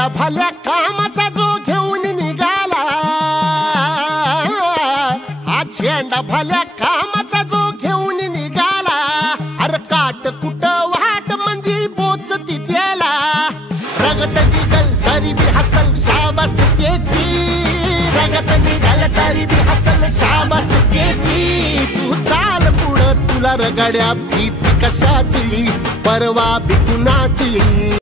झेंडा भल्या कामाचा जो घेऊन निघाला, हा झेंडा भल्या कामाचा जो घेऊन निघाला, अरे काट कुट वाट म्हणजे बोचती त्याला, रगत निघल तरी बी हसल शाबास त्याची, रगत निघल तरी बी हसल शाबास त्याची। तू चाल पुढं तुला रगड्या भीती कशाची, परवा बी कुणाची।